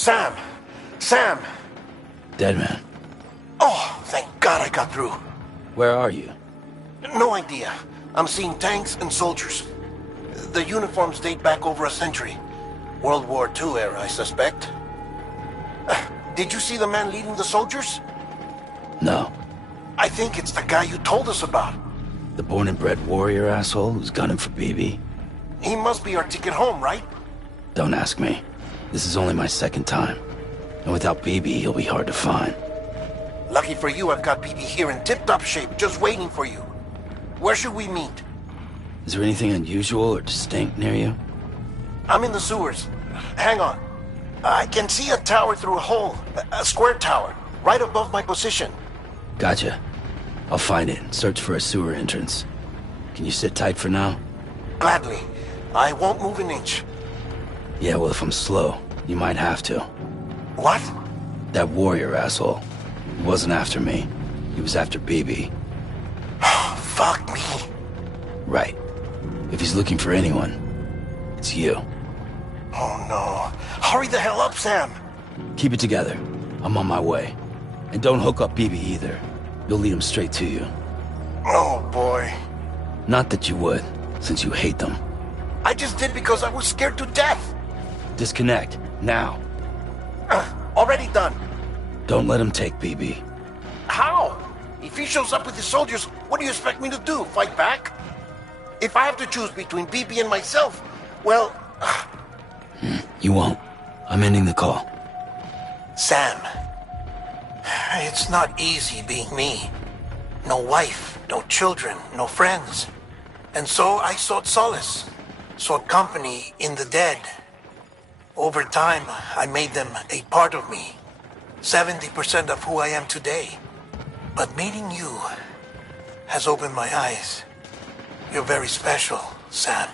Sam! Sam! Dead man. Oh, thank God I got through. Where are you? No idea. I'm seeing tanks and soldiers. The uniforms date back over a century. World War II era, I suspect. Did you see the man leading the soldiers? No. I think it's the guy you told us about. The born and bred warrior asshole who's gunning for BB? He must be our ticket home, right? Don't ask me. This is only my second time. And without BB, he'll be hard to find. Lucky for you, I've got BB here in tip-top shape, just waiting for you. Where should we meet? Is there anything unusual or distinct near you? I'm in the sewers. Hang on. I can see a tower through a hole. A square tower, right above my position. Gotcha. I'll find it and search for a sewer entrance. Can you sit tight for now? Gladly. I won't move an inch. Yeah, well, if I'm slow, you might have to. What? That warrior asshole. He wasn't after me. He was after BB. Fuck me. Right. If he's looking for anyone, it's you. Oh no. Hurry the hell up, Sam. Keep it together. I'm on my way. And don't hook up BB either. You'll lead him straight to you. Oh boy. Not that you would, since you hate them. I just did because I was scared to death. Disconnect, now. Already done. Don't let him take BB. How? If he shows up with his soldiers, what do you expect me to do? Fight back? If I have to choose between BB and myself, well... You won't. I'm ending the call. Sam, it's not easy being me. No wife, no children, no friends. And so I sought solace, sought company in the dead. Over time, I made them a part of me. 70% of who I am today. But meeting you has opened my eyes. You're very special, Sam.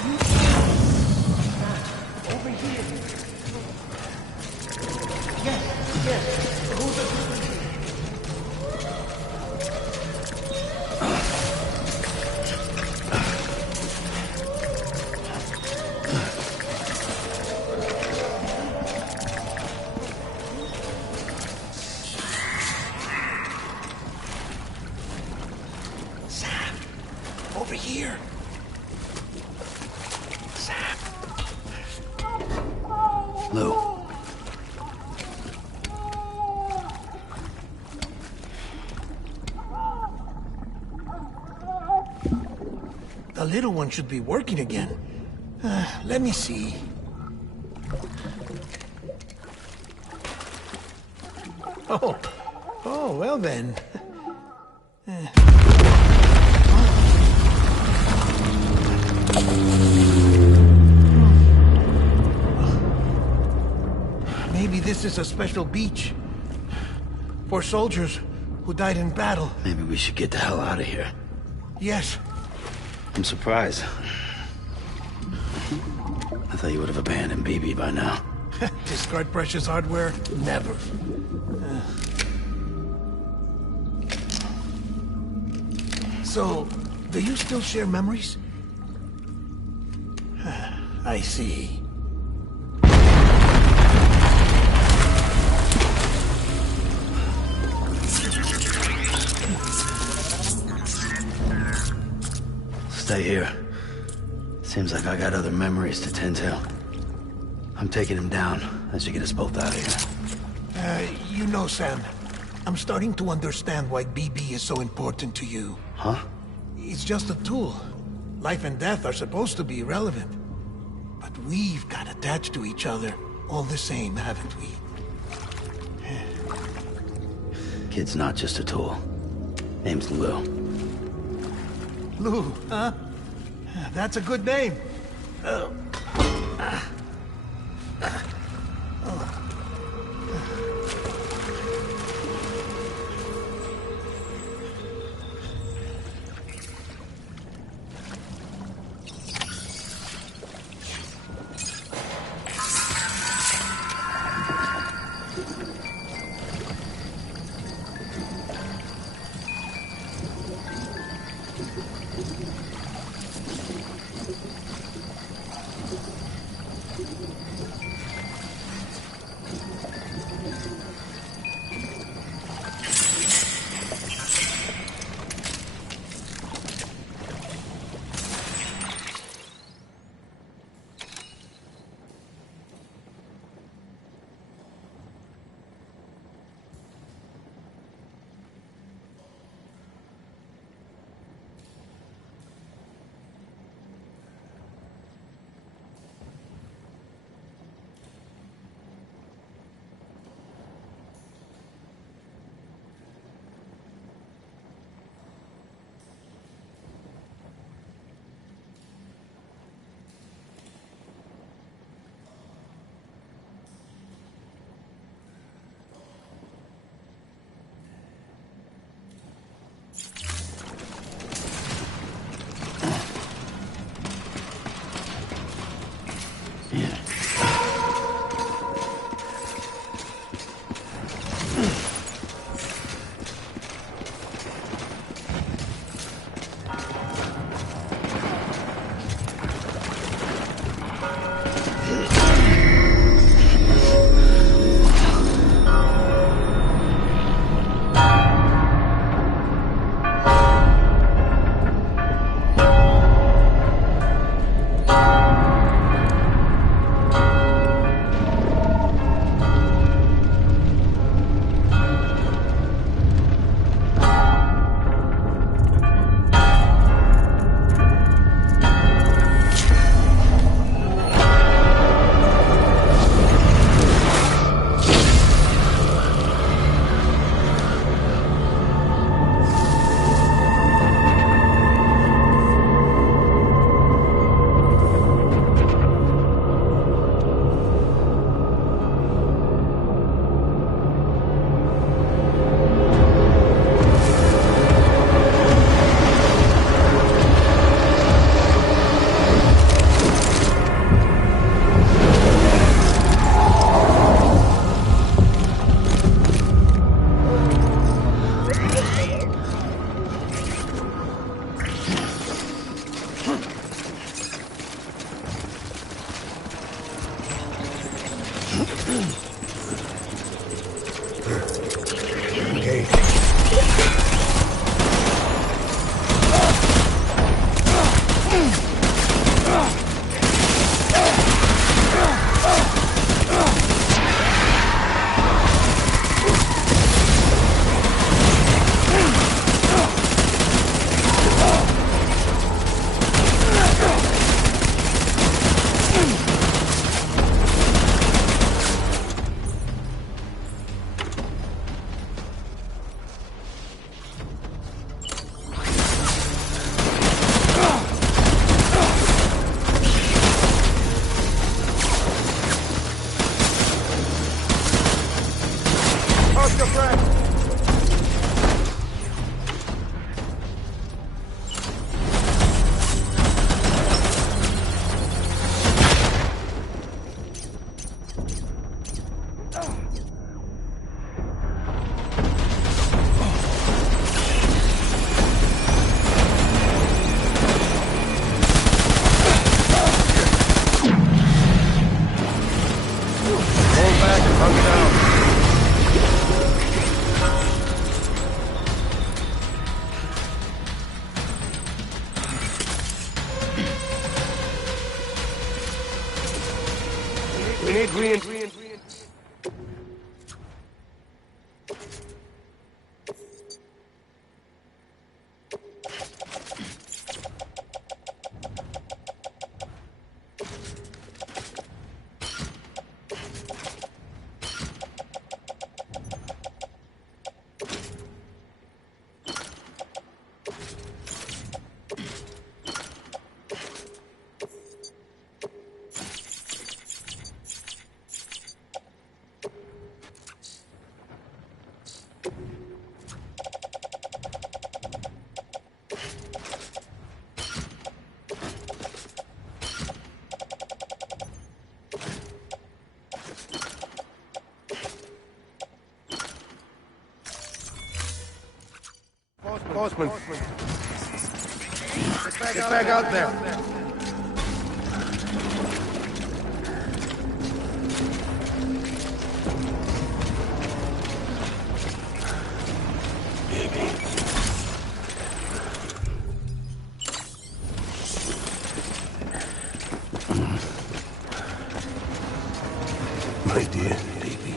Over here. Yes, yes. Who's the... Sam, over here. Sam. Lou. The little one should be working again. Let me see. Oh, well then. Maybe this is a special beach for soldiers who died in battle. Maybe we should get the hell out of here. Yes. I'm surprised. I thought you would have abandoned BB by now. Discard precious hardware? Never. So, do you still share memories? I see. Stay here. Seems like I got other memories to tend to. I'm taking him down. That should get us both out of here. You know, Sam, I'm starting to understand why BB is so important to you. Huh? It's just a tool. Life and death are supposed to be irrelevant. But we've got attached to each other all the same, haven't we? Kid's not just a tool. Name's Lou. Lou, huh? That's a good name. Postman. Get back out there. My dear baby.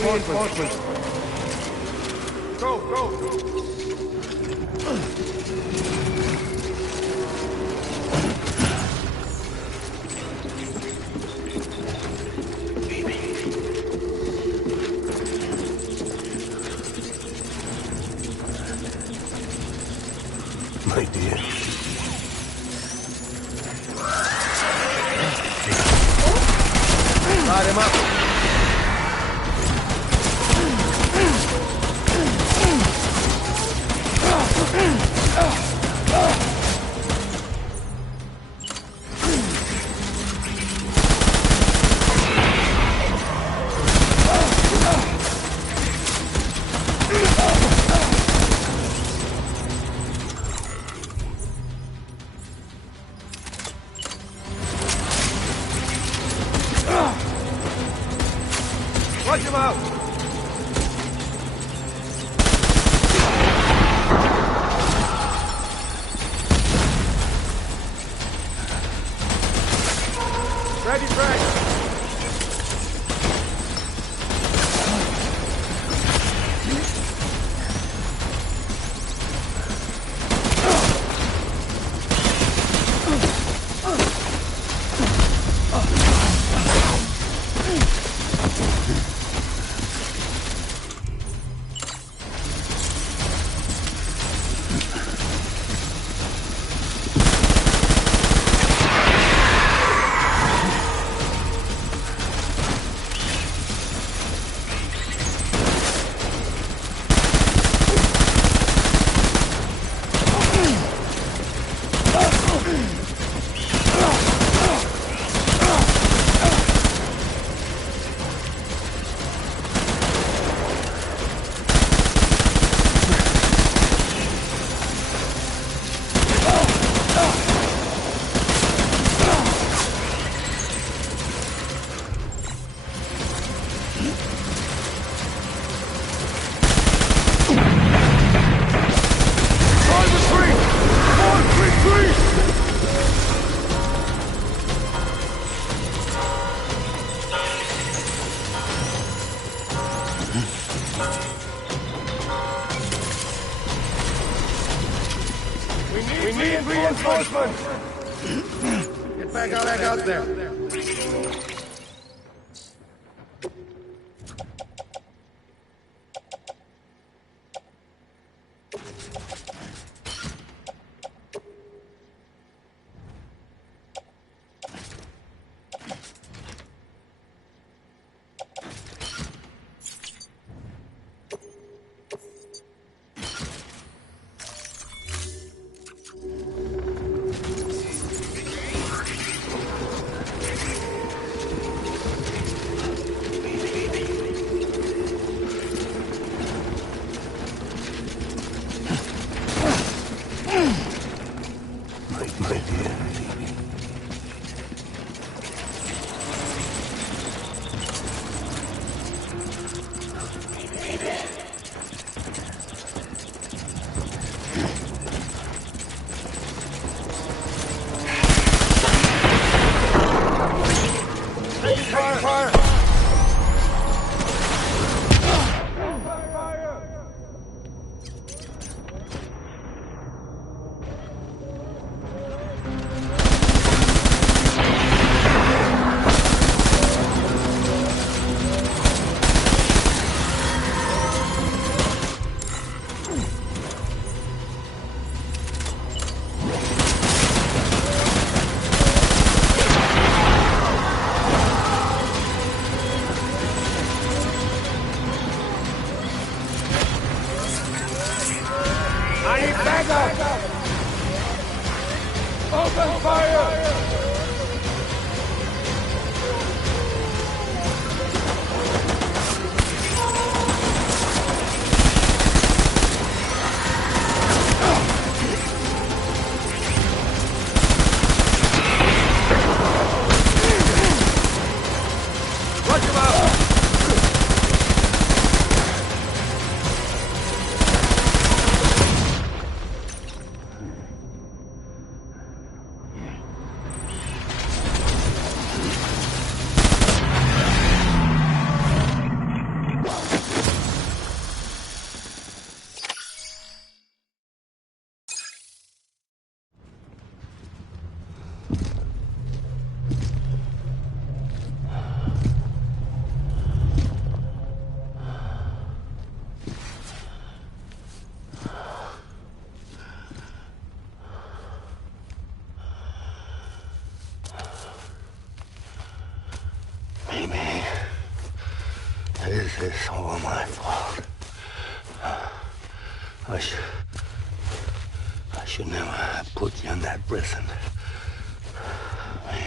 Reinforcements. Go. My dear. Light him up. Watch him out! We need reinforcements! Get back out there! Open fire! Watch him out! This is all my fault. I should never have put you in that prison. Maybe.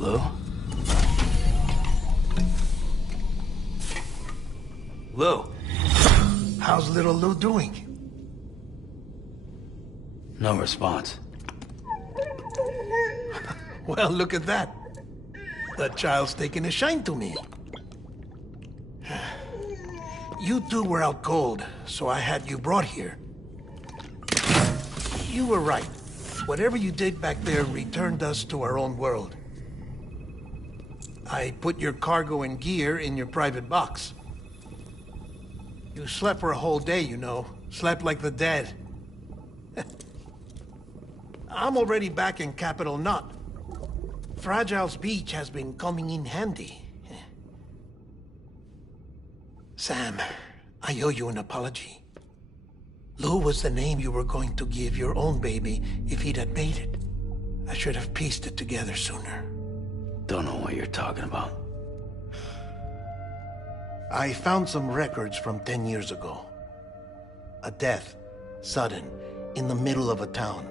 Lou? Lou? How's little Lou doing? No response. Well, look at that. That child's taking a shine to me. You two were out cold, so I had you brought here. You were right. Whatever you did back there returned us to our own world. I put your cargo and gear in your private box. You slept for a whole day, you know. Slept like the dead. I'm already back in Capital Knot. Fragile's beach has been coming in handy. Sam, I owe you an apology. Lou was the name you were going to give your own baby if he'd had made it. I should have pieced it together sooner. Don't know what you're talking about. I found some records from 10 years ago. A death, sudden, in the middle of a town.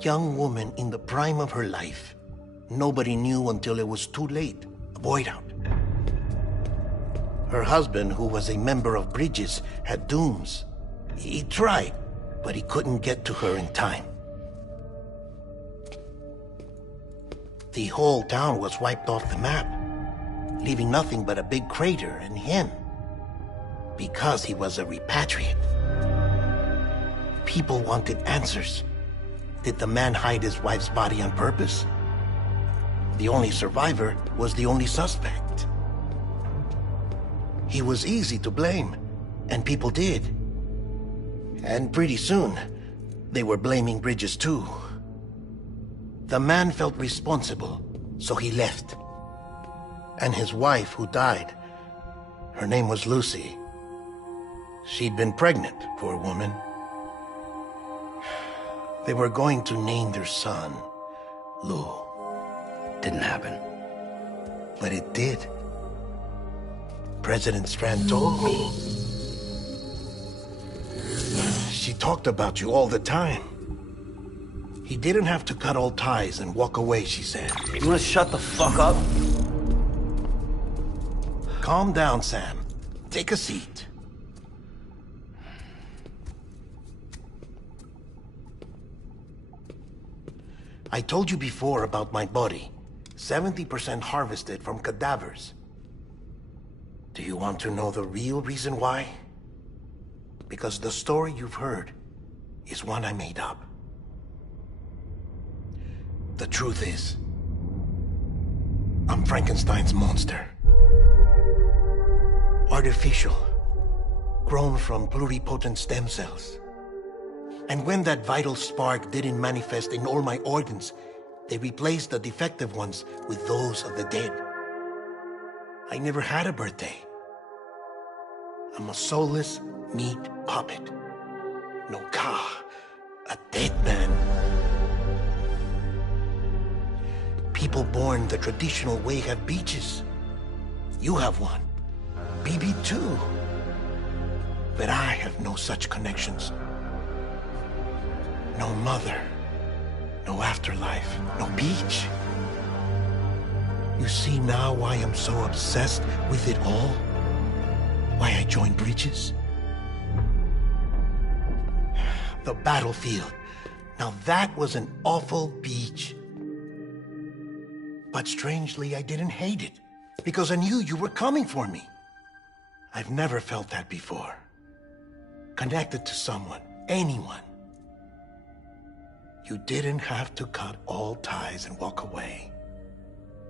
Young woman in the prime of her life. Nobody knew until it was too late. A void out. Her husband, who was a member of Bridges, had dooms. He tried, but he couldn't get to her in time. The whole town was wiped off the map, leaving nothing but a big crater and him. Because he was a repatriate. People wanted answers. Did the man hide his wife's body on purpose? The only survivor was the only suspect. He was easy to blame, and people did. And pretty soon, they were blaming Bridges too. The man felt responsible, so he left. And his wife, who died, her name was Lucy. She'd been pregnant, poor woman. They were going to name their son Lou. Didn't happen. But it did. President Strand told me. She talked about you all the time. He didn't have to cut all ties and walk away, she said. You wanna shut the fuck up? Calm down, Sam. Take a seat. I told you before about my body. 70% harvested from cadavers. Do you want to know the real reason why? Because the story you've heard is one I made up. The truth is, I'm Frankenstein's monster. Artificial, grown from pluripotent stem cells. And when that vital spark didn't manifest in all my organs, they replaced the defective ones with those of the dead. I never had a birthday. I'm a soulless meat puppet. No ka, a dead man. People born the traditional way have beaches. You have one. BB too. But I have no such connections. No mother. No afterlife. No beach. You see now why I'm so obsessed with it all? Why I joined Bridges? The battlefield. Now that was an awful beach. But strangely, I didn't hate it. Because I knew you were coming for me. I've never felt that before. Connected to someone, anyone. You didn't have to cut all ties and walk away.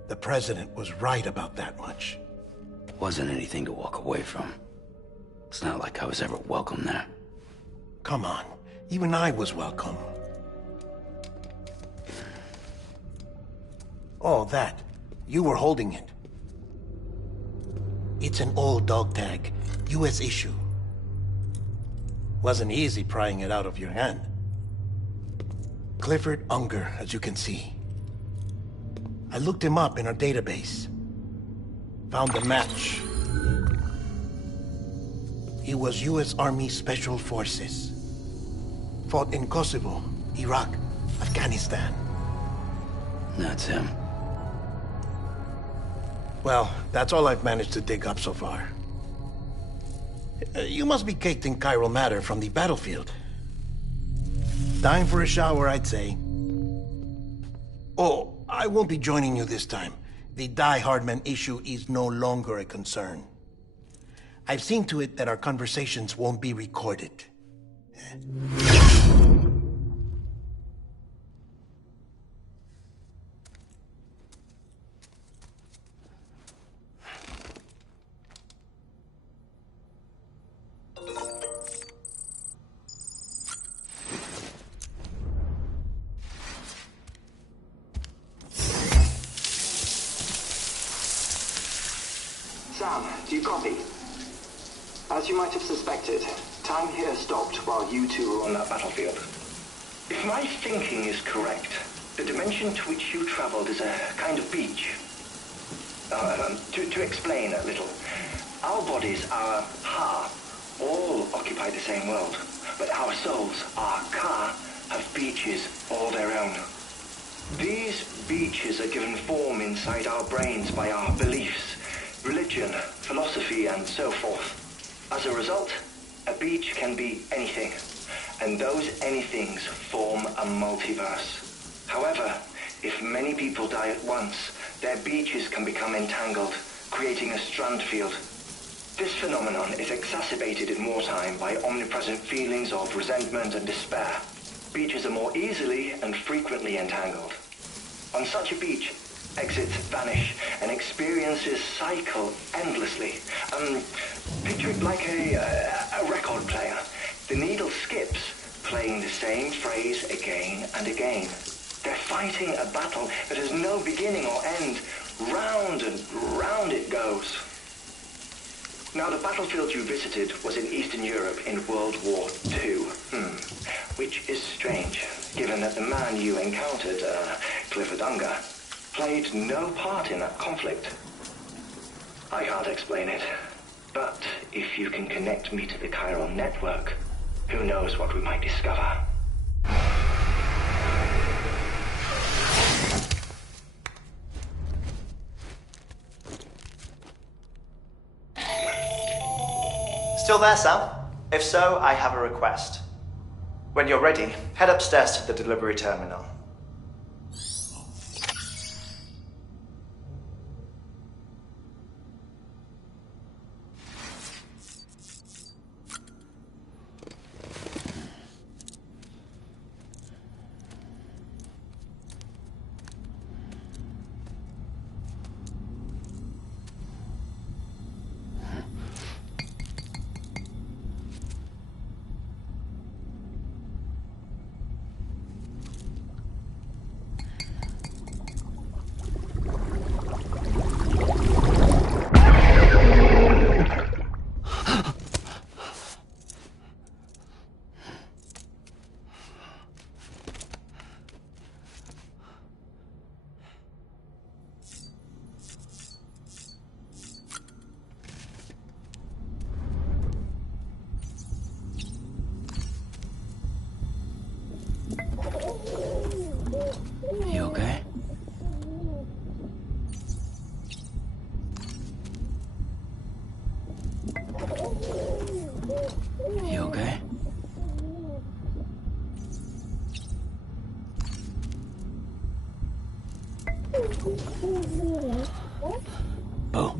The president was right about that much. Wasn't anything to walk away from. It's not like I was ever welcome there. Come on, even I was welcome. Oh, that. You were holding it. It's an old dog tag, US issue. Wasn't easy prying it out of your hand. Clifford Unger, as you can see. I looked him up in our database. Found a match. He was US Army Special Forces. Fought in Kosovo, Iraq, Afghanistan. That's him. Well, that's all I've managed to dig up so far. You must be caked in chiral matter from the battlefield. Time for a shower, I'd say. Oh, I won't be joining you this time. The Die Hardman issue is no longer a concern. I've seen to it that our conversations won't be recorded. Sam, do you copy? As you might have suspected, time here stopped while you two were on that battlefield. If my thinking is correct, the dimension to which you traveled is a kind of beach. To explain a little, our bodies, our ha, all occupy the same world, but our souls, our ka, have beaches all their own. These beaches are given form inside our brains by our beliefs, religion, philosophy, and so forth. As a result, a beach can be anything, and those anythings form a multiverse. However, if many people die at once, their beaches can become entangled, creating a strand field. This phenomenon is exacerbated in wartime by omnipresent feelings of resentment and despair. Beaches are more easily and frequently entangled. On such a beach, exits vanish and experiences cycle endlessly. Picture it like a record player. The needle skips, playing the same phrase again and again. They're fighting a battle that has no beginning or end. Round and round it goes. Now, the battlefield you visited was in Eastern Europe in World War II. Which is strange, given that the man you encountered, Clifford Unger, played no part in that conflict. I can't explain it, but if you can connect me to the chiral network, who knows what we might discover. Still there, Sam? If so, I have a request. When you're ready, head upstairs to the delivery terminal. You okay? You okay? Bo.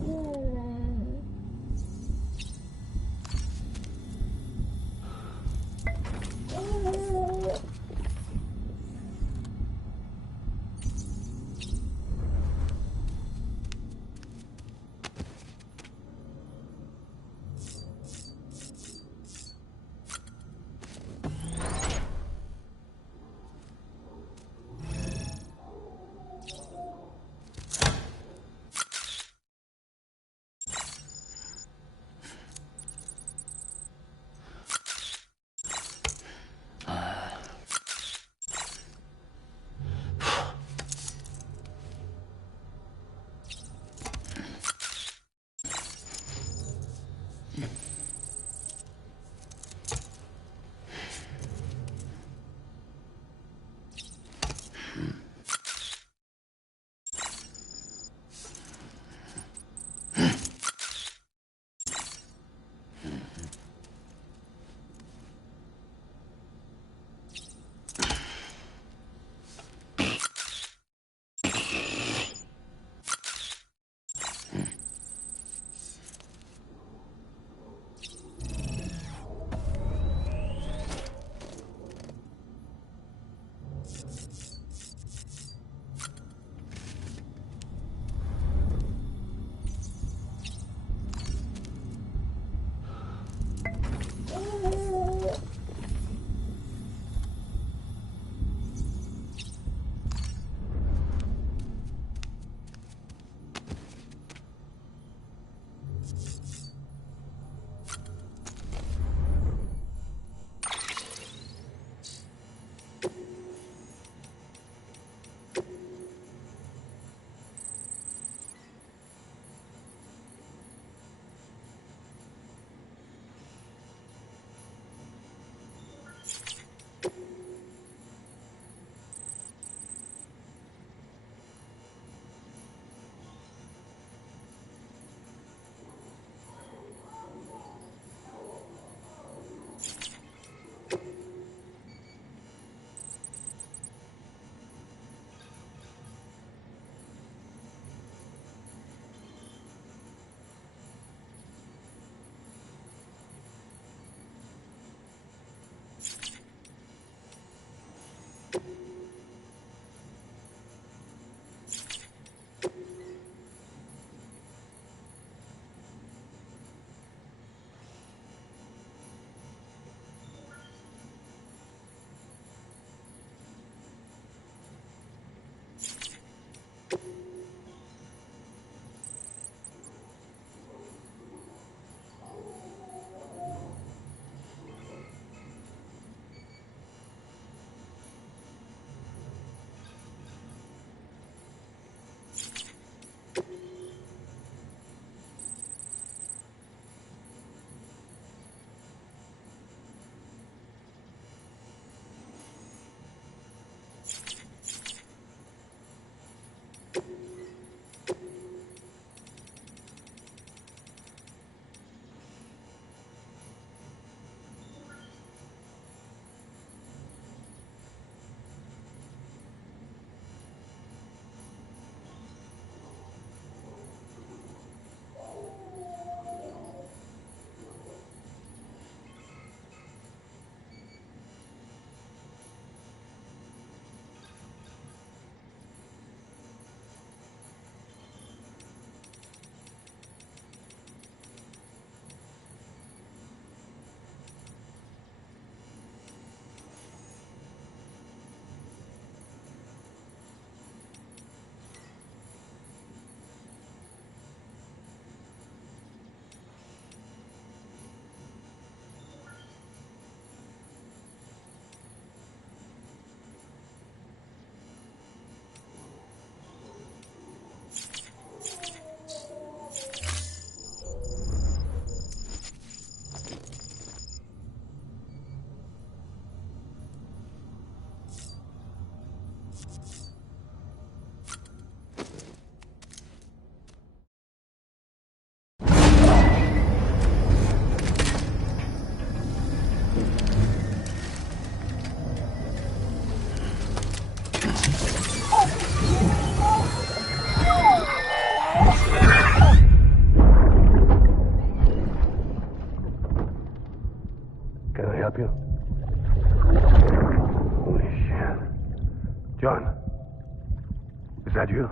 that you?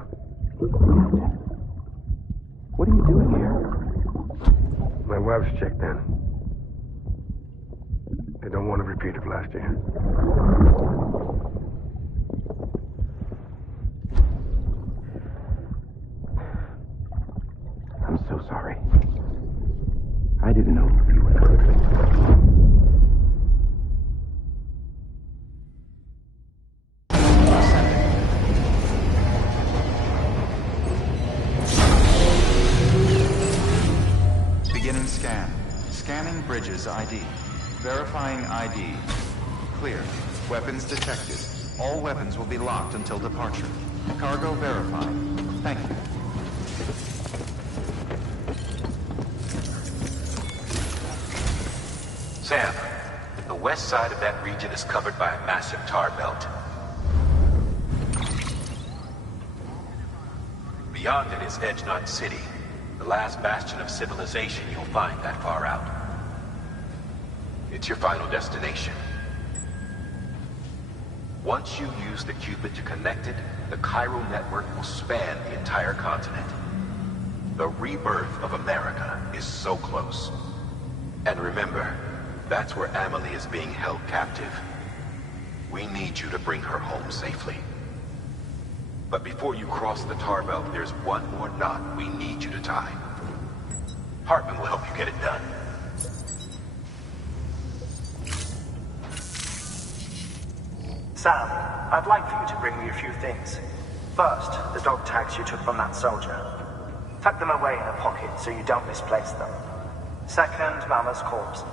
What are you doing here? My wife's checked in. They don't want to repeat of last year. I'm so sorry. I didn't know you would hurt me. Beginning scan. Scanning bridges ID. Verifying ID. Clear. Weapons detected. All weapons will be locked until departure. Cargo verified. Thank you. Sam, the west side of that region is covered by a massive tar belt. Beyond it is Edge Knot City, the last bastion of civilization you'll find that far out. It's your final destination. Once you use the Cupid to connect it, the chiral network will span the entire continent. The rebirth of America is so close. And remember, that's where Amelie is being held captive. We need you to bring her home safely. But before you cross the tar belt, there's one more knot we need you to tie. Hartman will help you get it done. Sam, I'd like for you to bring me a few things. First, the dog tags you took from that soldier. Tuck them away in a pocket so you don't misplace them. Second, Mama's corpse.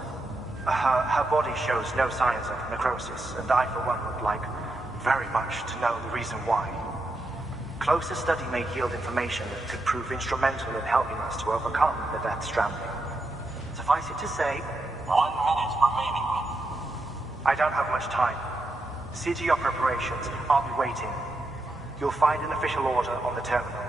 Her body shows no signs of necrosis, and I, for one, would like very much to know the reason why. Closer study may yield information that could prove instrumental in helping us to overcome the death stranding. Suffice it to say, 1 minute remaining. I don't have much time. See to your preparations. I'll be waiting. You'll find an official order on the terminal.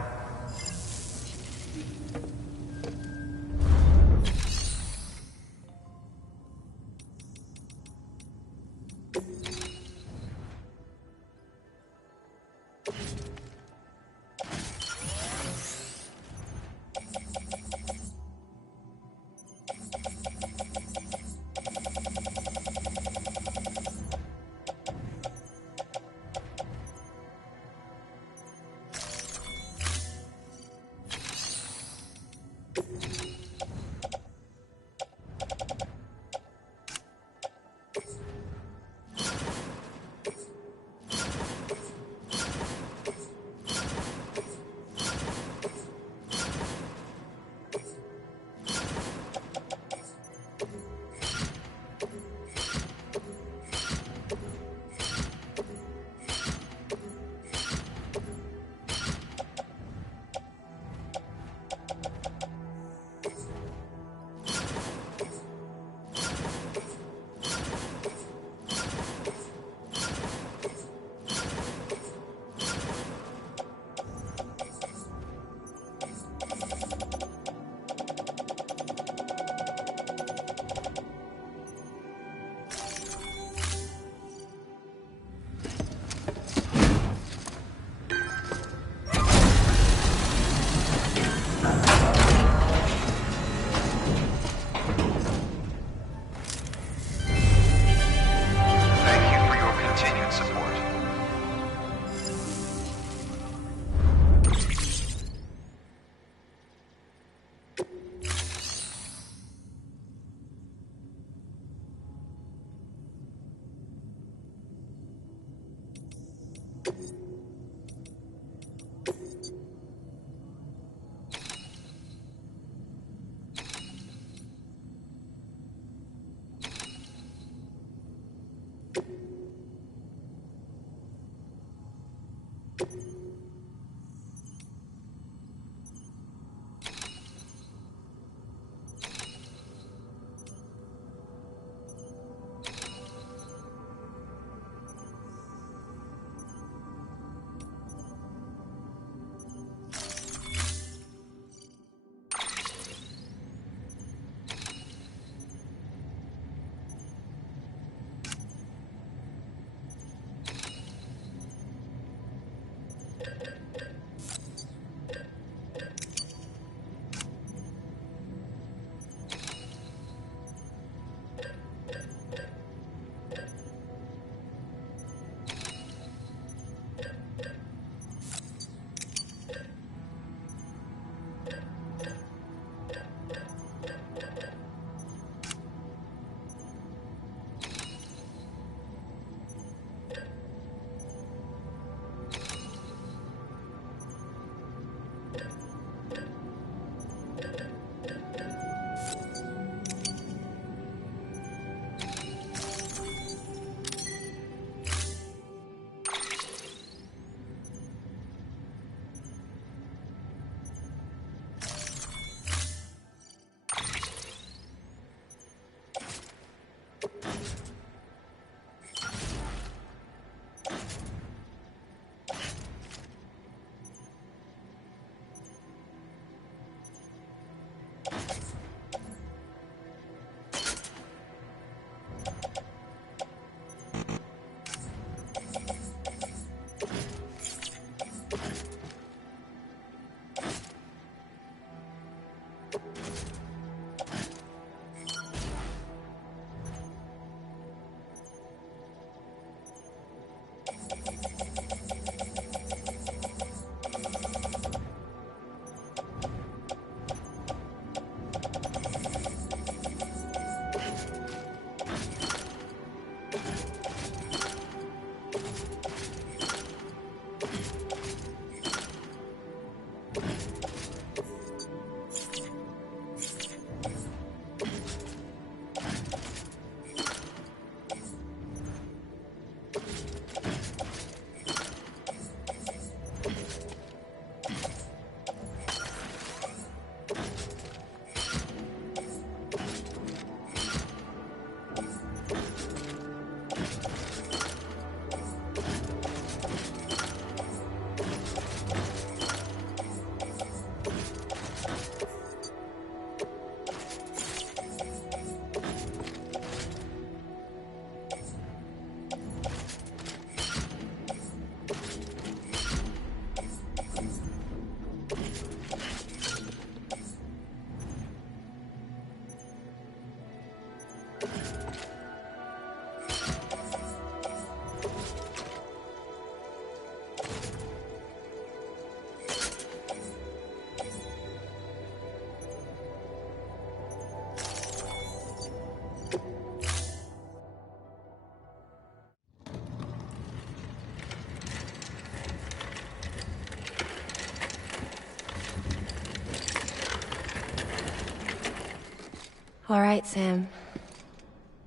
All right, Sam.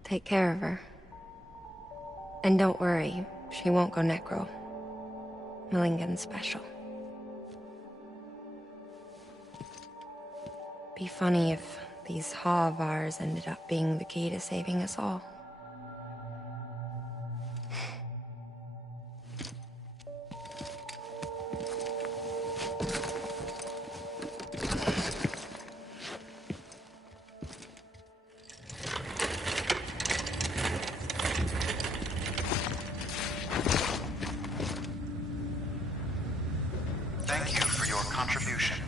Take care of her. And don't worry, she won't go necro. Millingen's special. Be funny if these Ha of ours ended up being the key to saving us all. Thank you for your contribution.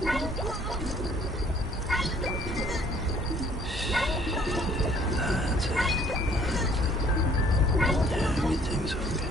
That's it. Yeah, everything's okay.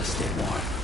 Gotta stay warm.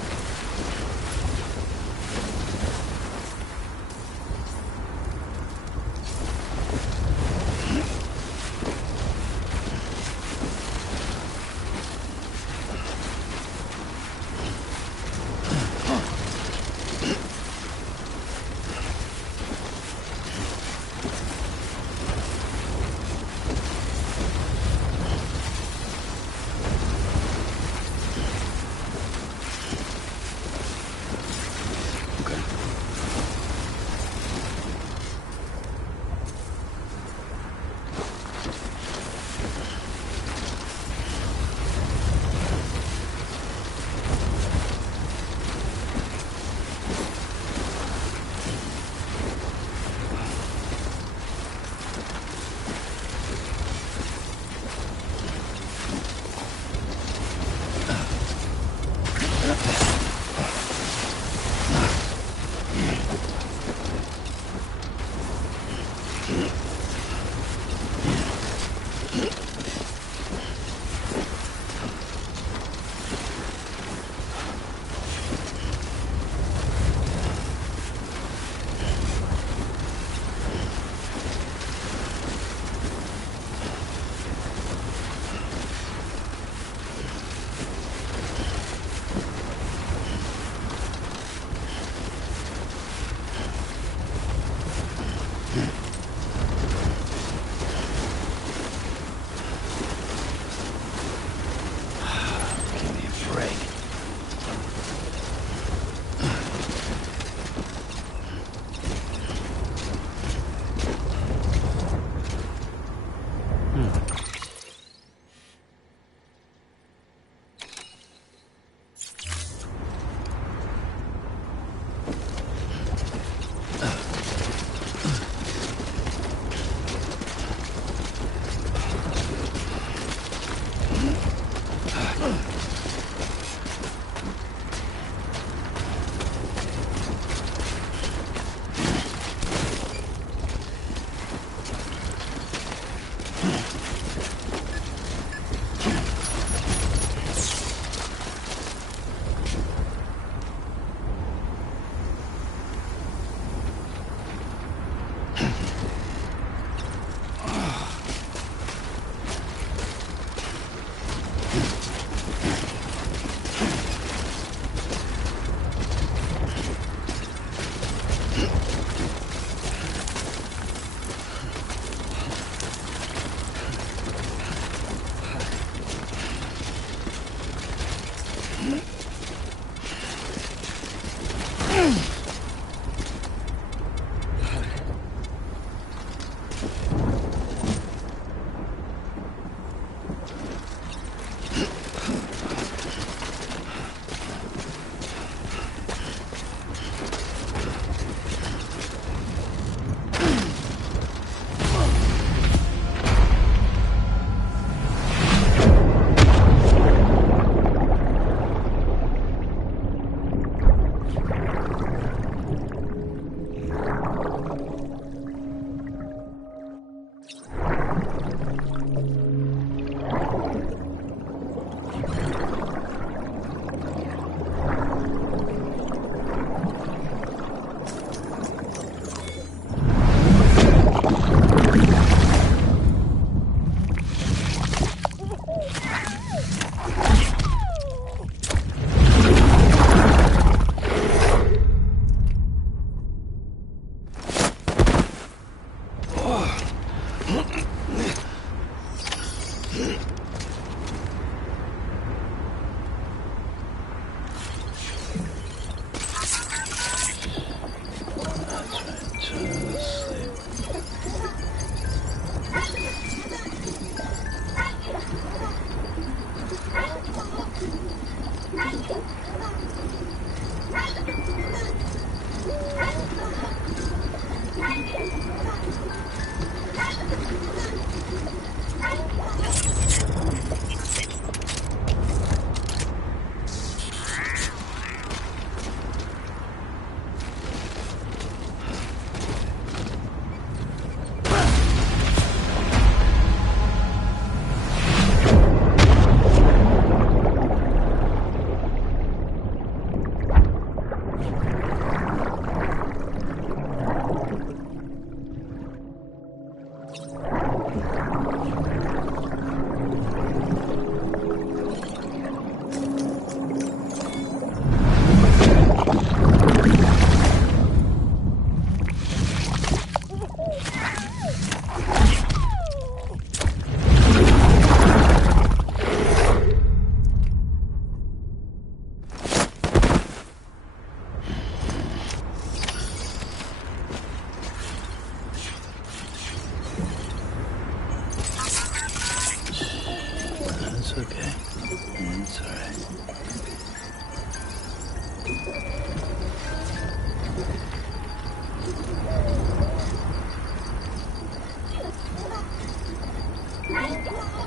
It's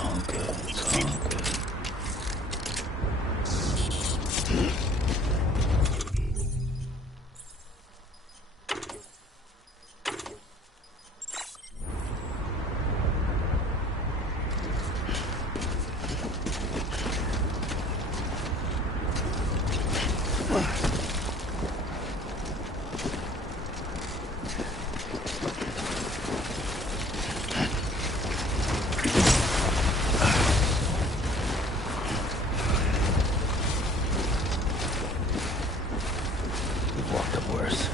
all good. It's all good. We've walked up worse.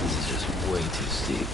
This is just way too steep.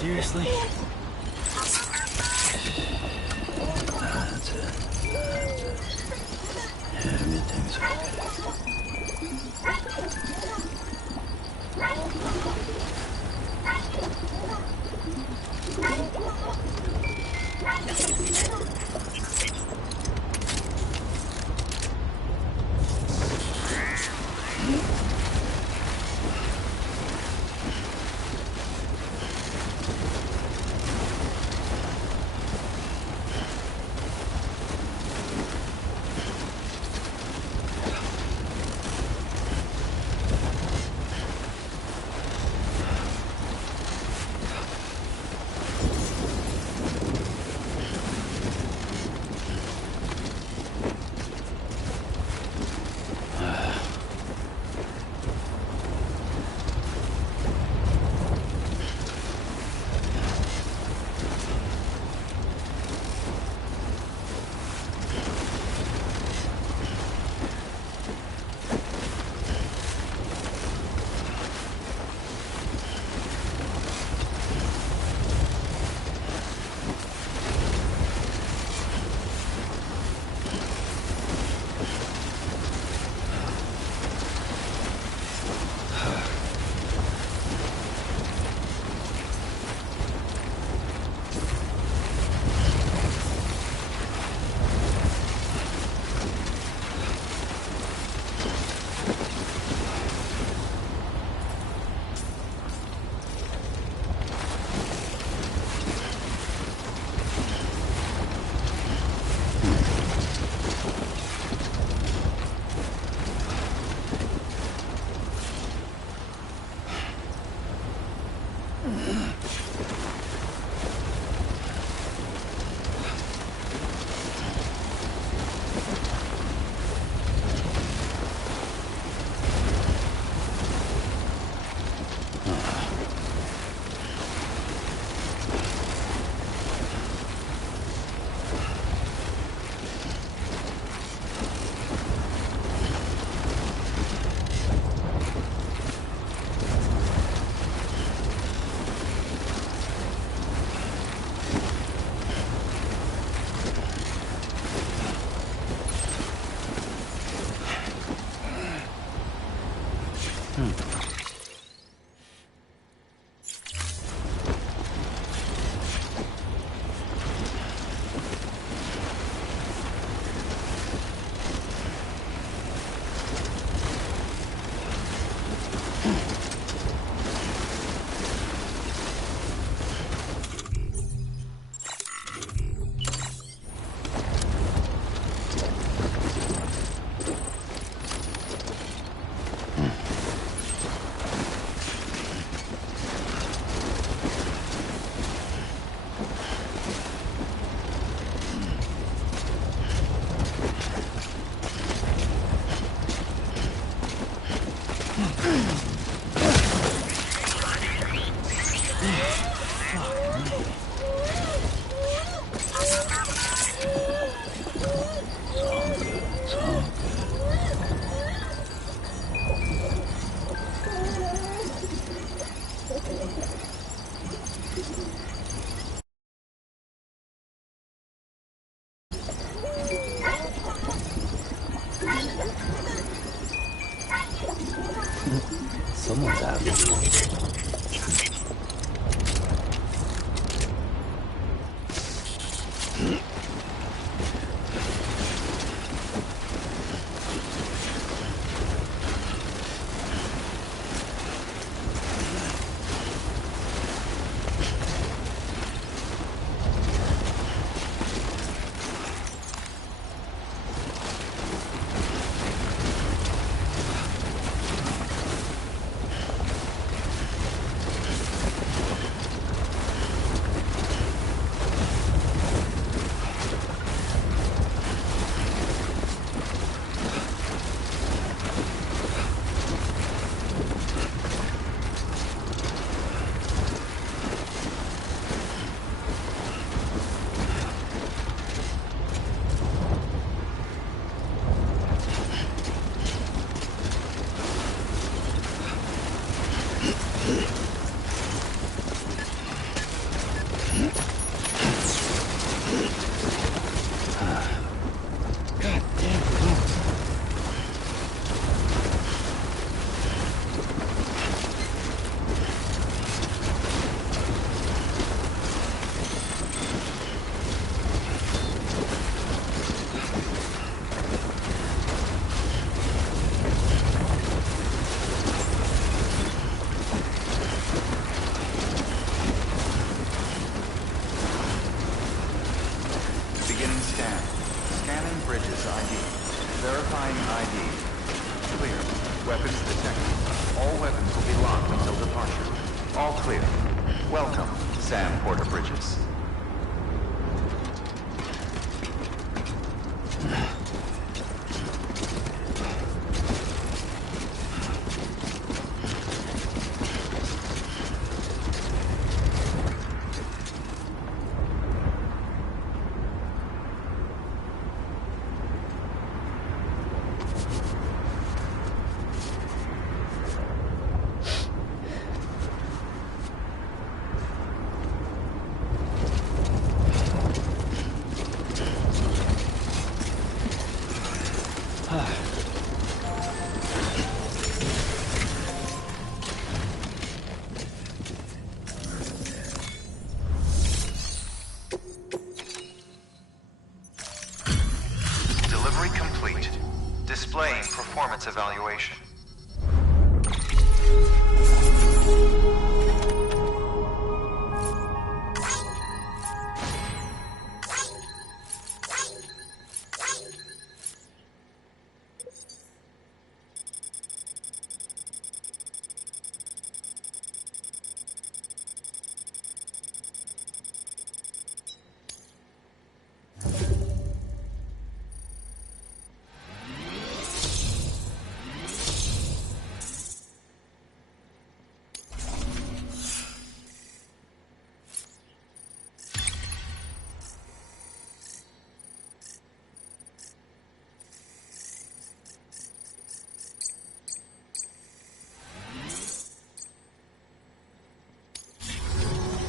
Seriously? That's it. That's it. Everything's Someone's happy. Displaying performance evaluation.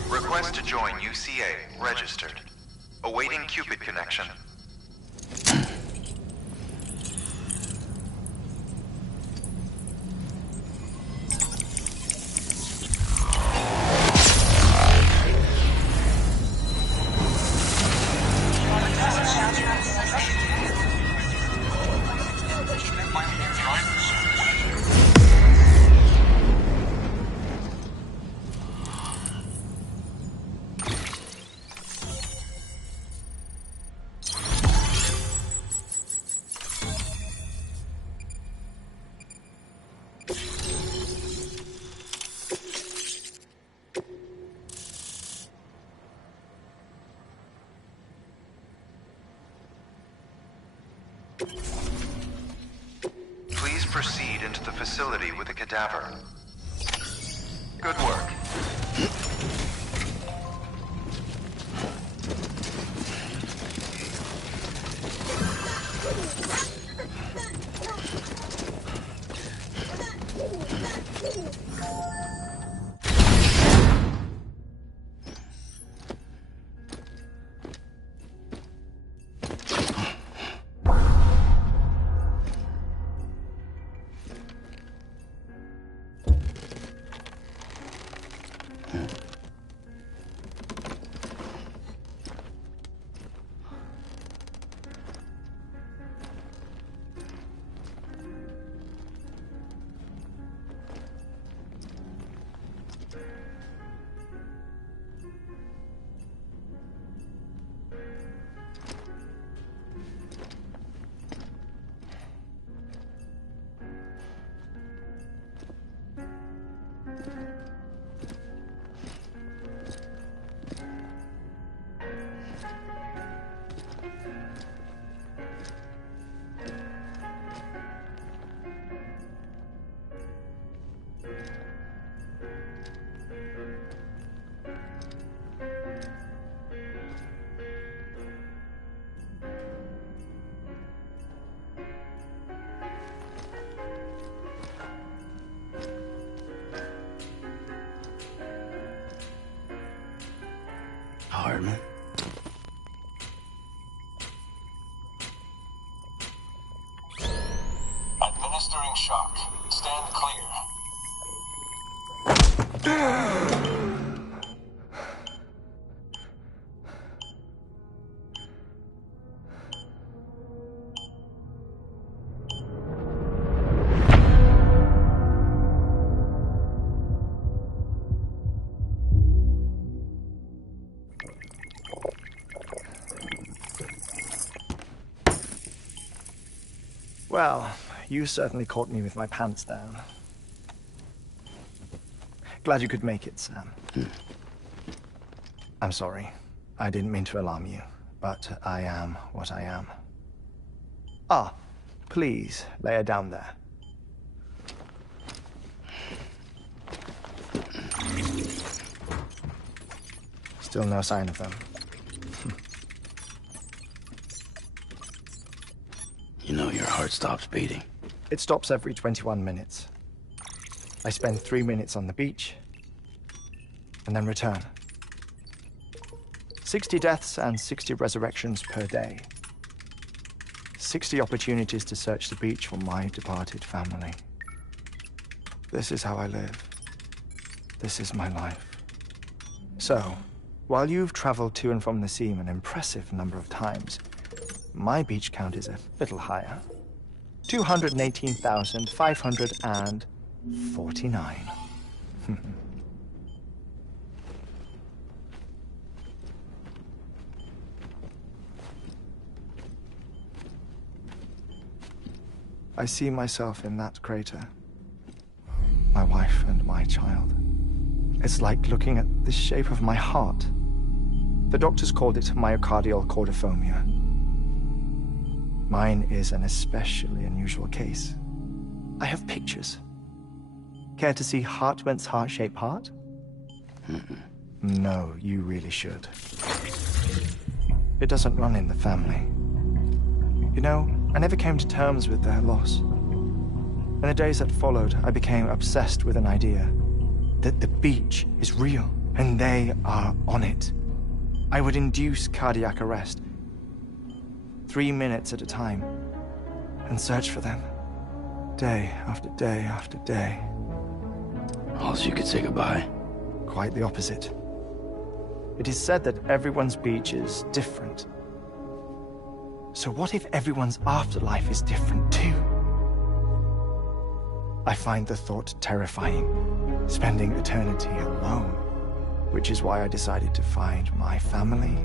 Request to join UCA. Registered. Awaiting Cupid connection. proceed into the facility with the cadaver. Good work. Hardman. Administering shock. Stand clear. Well, you certainly caught me with my pants down. Glad you could make it, Sam. I'm sorry. I didn't mean to alarm you, but I am what I am. Ah, please, lay her down there. Still no sign of them. You know your heart stops beating. It stops every 21 minutes. I spend 3 minutes on the beach, and then return. 60 deaths and 60 resurrections per day. 60 opportunities to search the beach for my departed family. This is how I live. This is my life. So, while you've traveled to and from the scene an impressive number of times, my beach count is a little higher. 218,549. I see myself in that crater. My wife and my child. It's like looking at the shape of my heart. The doctors called it myocardial cordiformia. Mine is an especially unusual case. I have pictures. Care to see Hartman's heart-shaped heart? No, you really should. It doesn't run in the family. You know, I never came to terms with their loss. In the days that followed, I became obsessed with an idea that the beach is real, and they are on it. I would induce cardiac arrest, 3 minutes at a time, and search for them, day after day after day. Also, you could say goodbye. Quite the opposite. It is said that everyone's beach is different. So what if everyone's afterlife is different too? I find the thought terrifying, spending eternity alone, which is why I decided to find my family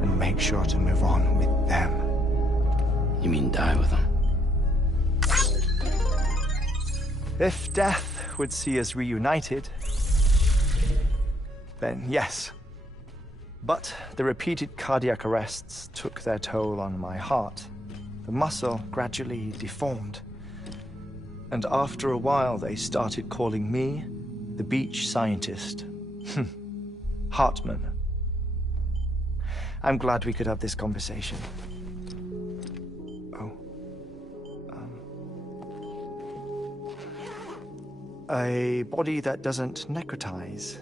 and make sure to move on with them. You mean die with them? If death would see us reunited, then yes. But the repeated cardiac arrests took their toll on my heart. The muscle gradually deformed. And after a while, they started calling me the beach scientist. Hartman. I'm glad we could have this conversation. Oh. A body that doesn't necrotize.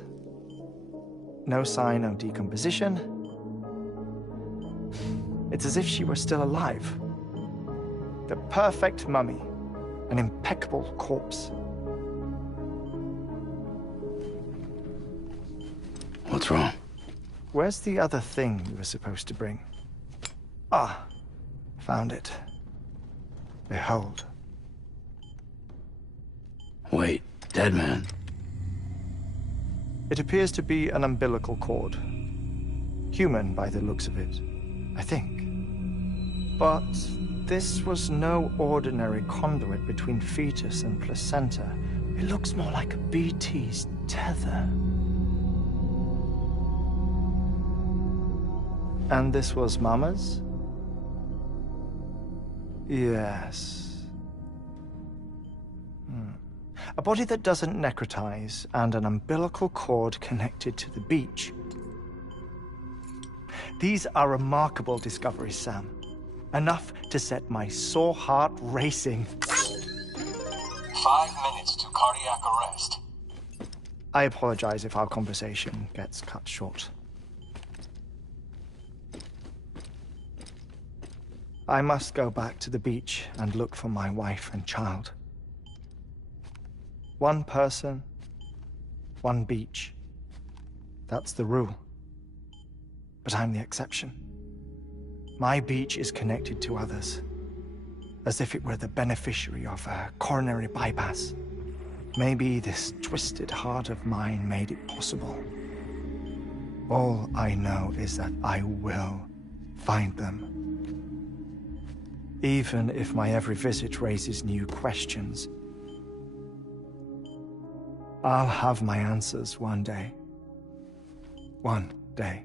No sign of decomposition. It's as if she were still alive. The perfect mummy. An impeccable corpse. What's wrong? Where's the other thing you were supposed to bring? Ah, found it. Behold. Wait, dead man? It appears to be an umbilical cord. Human by the looks of it, I think. But this was no ordinary conduit between fetus and placenta. It looks more like a BT's tether. And this was Mama's? Yes. A body that doesn't necrotize and an umbilical cord connected to the beach. These are remarkable discoveries, Sam. Enough to set my sore heart racing. 5 minutes to cardiac arrest. I apologize if our conversation gets cut short. I must go back to the beach and look for my wife and child. One person, one beach. That's the rule. But I'm the exception. My beach is connected to others, as if it were the beneficiary of a coronary bypass. Maybe this twisted heart of mine made it possible. All I know is that I will find them. Even if my every visit raises new questions. I'll have my answers one day. One day.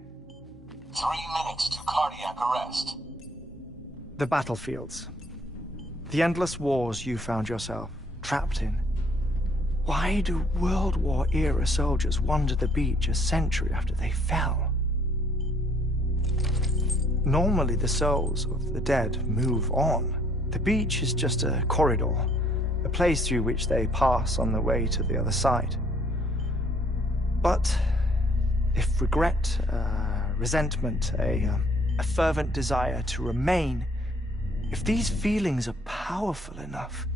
3 minutes to cardiac arrest. The battlefields. The endless wars you found yourself trapped in. Why do World War-era soldiers wander the beach a century after they fell? Normally, the souls of the dead move on. The beach is just a corridor, a place through which they pass on the way to the other side. But if regret, resentment, a fervent desire to remain, if these feelings are powerful enough,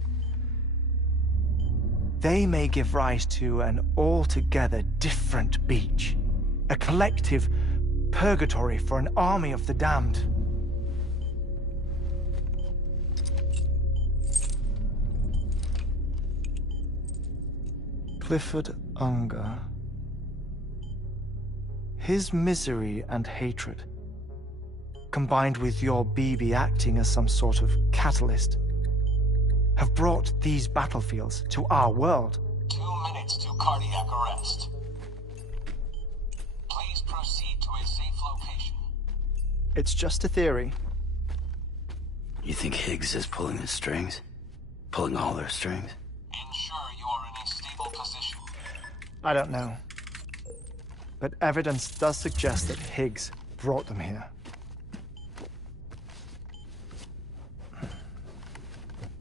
they may give rise to an altogether different beach, a collective purgatory for an army of the damned. Clifford Unger. His misery and hatred, combined with your BB acting as some sort of catalyst, have brought these battlefields to our world. 2 minutes to cardiac arrest. Please proceed to a safe location. It's just a theory. You think Higgs is pulling the strings? Pulling all their strings? Ensure you are in a stable position. I don't know. But evidence does suggest that Higgs brought them here.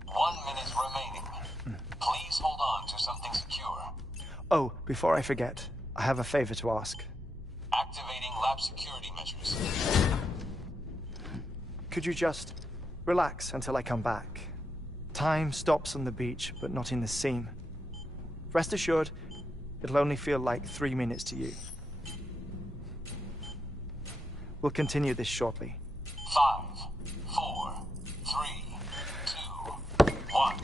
1 minute remaining. Please hold on to something secure. Oh, before I forget, I have a favor to ask. Activating lab security measures. Could you just relax until I come back? Time stops on the beach, but not in the scene. Rest assured, it'll only feel like 3 minutes to you. We'll continue this shortly. 5, 4, 3, 2, 1.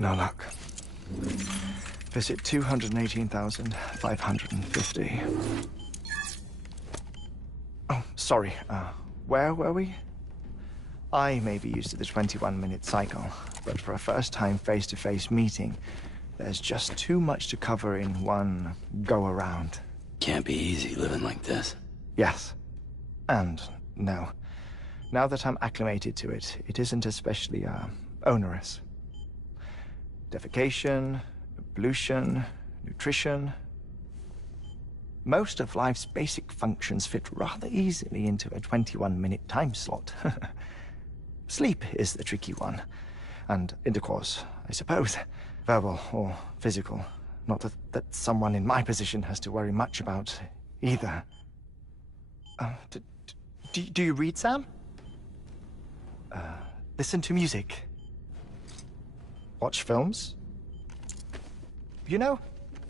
No luck. Visit 218,550. Oh, sorry. Where were we? I may be used to the 21-minute cycle, but for a first-time face-to-face meeting, there's just too much to cover in one go-around. Can't be easy living like this. Yes. And no. Now that I'm acclimated to it, it isn't especially, onerous. Defecation, pollution, nutrition. Most of life's basic functions fit rather easily into a 21-minute time slot. Sleep is the tricky one. And intercourse, I suppose. Verbal or physical. Not that someone in my position has to worry much about either. Do you read, Sam? Listen to music. Watch films? You know,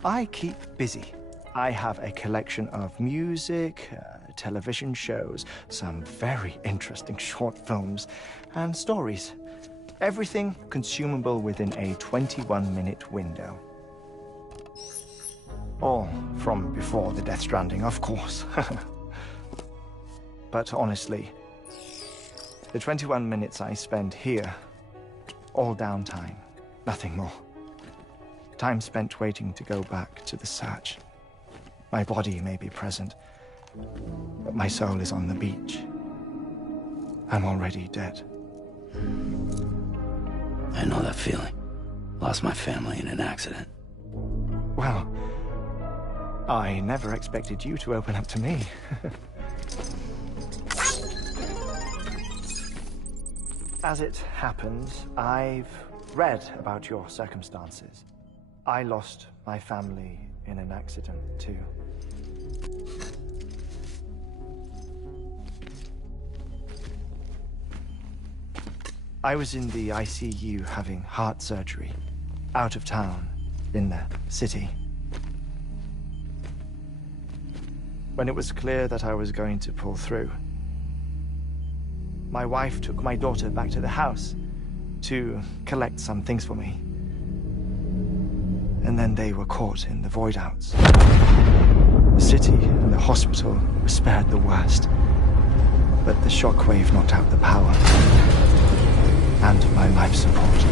I keep busy. I have a collection of music, television shows, some very interesting short films, and stories. Everything consumable within a 21-minute window. All from before the Death Stranding, of course. But honestly, the 21 minutes I spend here, all downtime, nothing more. Time spent waiting to go back to the search. My body may be present, but my soul is on the beach. I'm already dead. I know that feeling. Lost my family in an accident. Well, I never expected you to open up to me. As it happens, I've read about your circumstances. I lost my family in an accident, too. I was in the ICU having heart surgery, out of town, in the city. When it was clear that I was going to pull through, my wife took my daughter back to the house to collect some things for me. And then they were caught in the void outs. The city and the hospital were spared the worst, but the shockwave knocked out the power and my life support.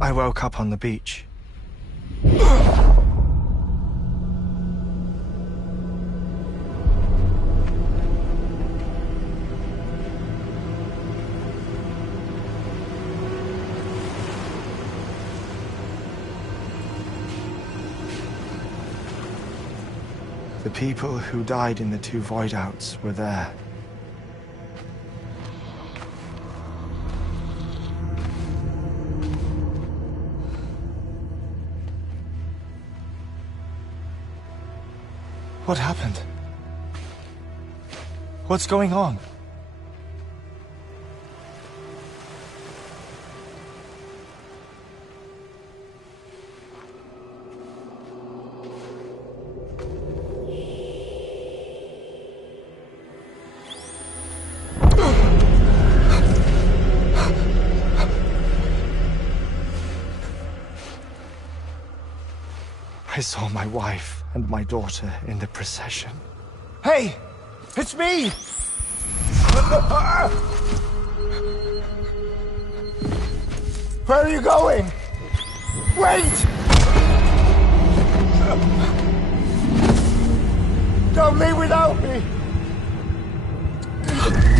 I woke up on the beach. The people who died in the two void outs were there. What happened? What's going on? I saw my wife and my daughter in the procession. Hey! It's me! Where are you going? Wait! Don't leave without me!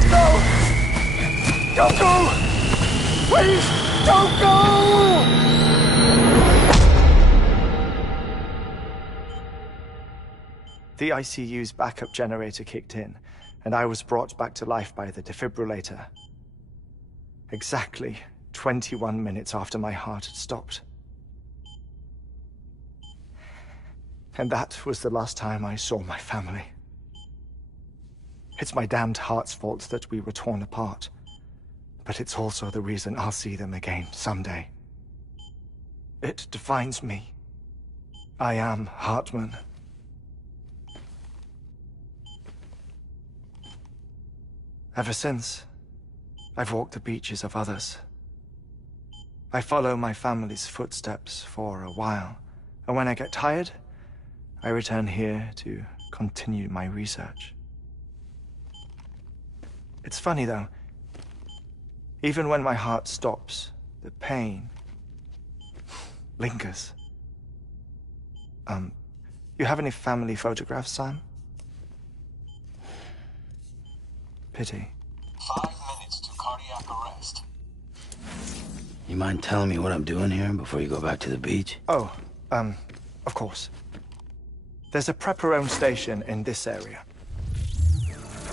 No! Don't go! Please, don't go! The ICU's backup generator kicked in, and I was brought back to life by the defibrillator. Exactly 21 minutes after my heart had stopped. And that was the last time I saw my family. It's my damned heart's fault that we were torn apart, but it's also the reason I'll see them again someday. It defines me. I am Hartman. Ever since, I've walked the beaches of others I follow my family's footsteps for a while, and when I get tired, I return here to continue my research. It's funny though, even when my heart stops, the pain lingers. You have any family photographs, Sam? Pity. 5 minutes to cardiac arrest. You mind telling me what I'm doing here before you go back to the beach? Oh, of course. There's a Prepper-owned station in this area.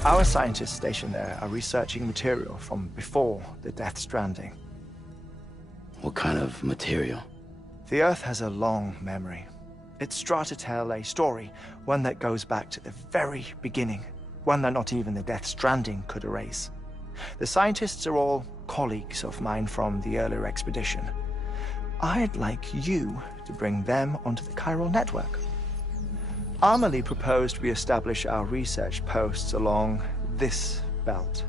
Our scientists stationed there are researching material from before the Death Stranding. What kind of material? The Earth has a long memory. It's trying to tell a story, one that goes back to the very beginning, one that not even the Death Stranding could erase. The scientists are all colleagues of mine from the earlier expedition. I'd like you to bring them onto the chiral network. Amelie proposed we establish our research posts along this belt.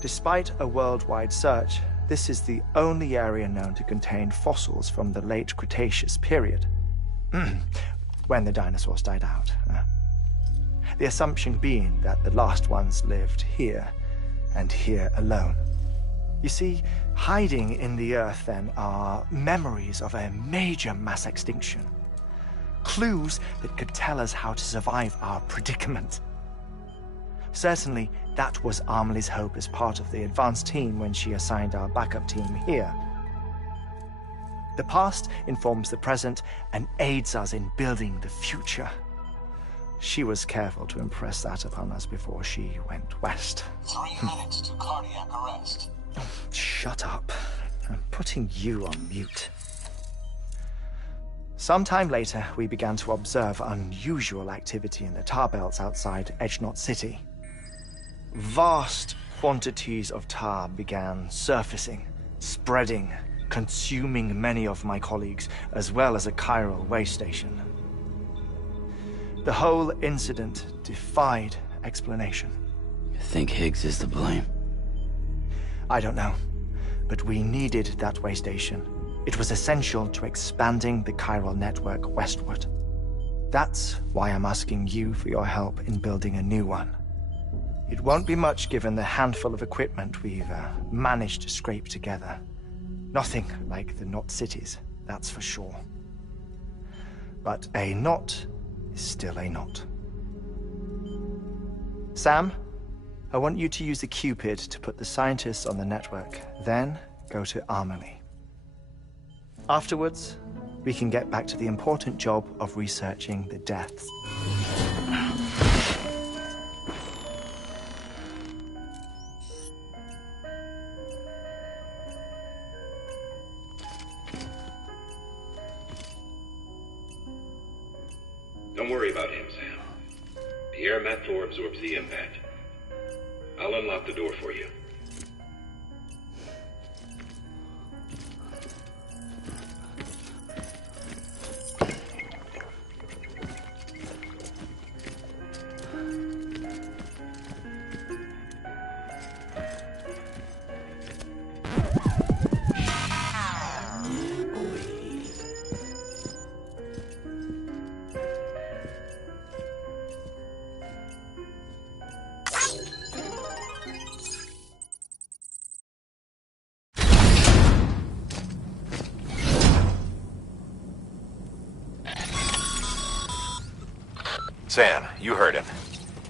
Despite a worldwide search, this is the only area known to contain fossils from the late Cretaceous period. When the dinosaurs died out. The assumption being that the last ones lived here, and here alone. You see, hiding in the Earth then are memories of a major mass extinction. Clues that could tell us how to survive our predicament. Certainly, that was Amelie's hope as part of the advanced team when she assigned our backup team here. The past informs the present and aids us in building the future. She was careful to impress that upon us before she went west. 3 minutes to cardiac arrest. Shut up. I'm putting you on mute. Sometime later, we began to observe unusual activity in the tar belts outside Edgenot City. Vast quantities of tar began surfacing, spreading, consuming many of my colleagues, as well as a chiral way station. The whole incident defied explanation. You think Higgs is to blame? I don't know, but we needed that way station. It was essential to expanding the chiral network westward. That's why I'm asking you for your help in building a new one. It won't be much given the handful of equipment we've managed to scrape together. Nothing like the Knot cities, that's for sure. But a knot is still a knot. Sam, I want you to use the Cupid to put the scientists on the network, then go to Amelie. Afterwards, we can get back to the important job of researching the deaths. Don't worry about him, Sam. The air mat floor absorbs the impact. I'll unlock the door for you. Sam, you heard him.